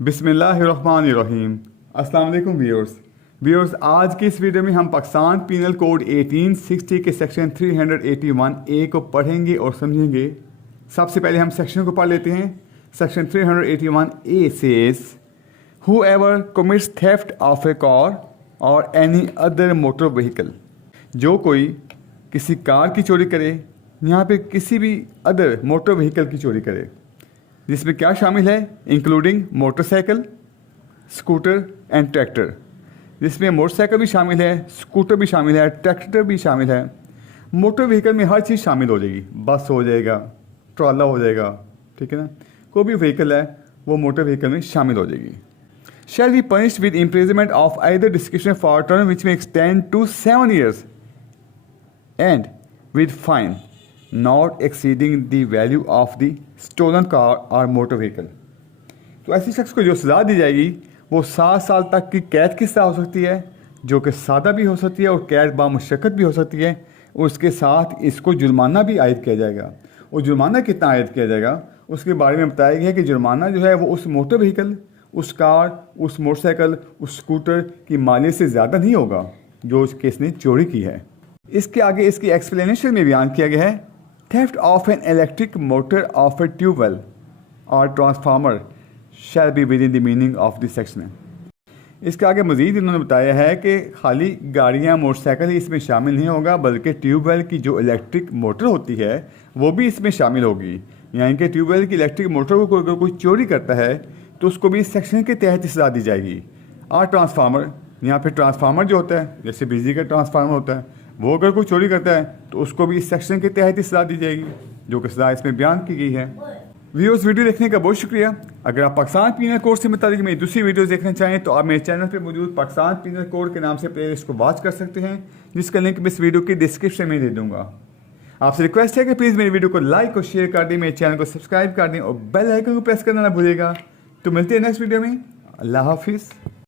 बिस्मिल्लाहिर्रहमानिर्रहीम। अस्सलाम वालेकुम व्यूअर्स, आज की इस वीडियो में हम पाकिस्तान पीनल कोड 1860 के सेक्शन 381A को पढ़ेंगे और समझेंगे। सबसे पहले हम सेक्शन को पढ़ लेते हैं। Section 381A says whoever commits theft of A car और एनी अदर मोटर व्हीकल, जो कोई किसी कार की चोरी करे, यहाँ पे किसी भी अदर मोटर व्हीकल की चोरी करे, जिसमें क्या शामिल है, including motorcycle, scooter and tractor. जिसमें मोटरसाइकिल भी शामिल है, स्कूटर भी शामिल है, ट्रैक्टर भी शामिल है। मोटर व्हीकल में हर चीज़ शामिल हो जाएगी, बस हो जाएगा, ट्रॉला हो जाएगा, ठीक है ना। कोई भी व्हीकल है वो मोटर व्हीकल में शामिल हो जाएगी। Shall be punished with imprisonment of either description for term which may extend to 7 years and with fine not exceeding the value of the stolen car और मोटर व्हीकल। तो ऐसे शख्स को जो सज़ा दी जाएगी वो 7 साल तक की कैद की सज़ा हो सकती है, जो कि सादा भी हो सकती है और कैद बामुशक्कत भी हो सकती है। उसके साथ इसको जुर्माना भी आयद किया जाएगा। और जुर्माना कितना आयद किया जाएगा उसके बारे में बताया गया है कि जुर्माना जो है वो उस मोटर व्हीकल, उस कार, उस मोटरसाइकिल, उस स्कूटर की मालियत से ज़्यादा नहीं होगा जो उस केस ने चोरी की है। इसके आगे इसकी एक्सप्लेनेशन में बयान किया गया है, theft of an electric motor of a tubewell और transformer shall be within the meaning of this section. इसके आगे मज़ीद इन्होंने बताया है कि खाली गाड़ियाँ, मोटरसाइकिल ही इसमें शामिल नहीं होगा, बल्कि ट्यूबवेल की जो इलेक्ट्रिक मोटर होती है वो भी इसमें शामिल होगी। यानी कि ट्यूबवेल की इलेक्ट्रिक मोटर को अगर कोई चोरी करता है तो उसको भी इस सेक्शन के तहत सज़ा दी जाएगी। और ट्रांसफार्मर, यहाँ पर ट्रांसफार्मर जो होता है, जैसे बिजली का ट्रांसफार्मर होता है, वो अगर कोई चोरी करता है तो उसको भी इस सेक्शन के तहत ही सज़ा दी जाएगी, जो कि सज़ा इसमें बयान की गई है। व्यूअर्स, वीडियो देखने का बहुत शुक्रिया। अगर आप पाकिस्तान पीनल कोड से मुताबिक मेरी दूसरी वीडियोस देखना चाहें तो आप मेरे चैनल पे मौजूद पाकिस्तान पीनल कोड के नाम से प्लेलिस्ट को वॉच कर सकते हैं, जिसका लिंक मैं इस वीडियो की डिस्क्रिप्शन में दे दूँगा। आपसे रिक्वेस्ट है कि प्लीज़ मेरी वीडियो को लाइक और शेयर कर दें, मेरे चैनल को सब्सक्राइब कर दें और बेल आइकन को प्रेस करना ना भूलिएगा। तो मिलते हैं नेक्स्ट वीडियो में। अल्लाह हाफिज़।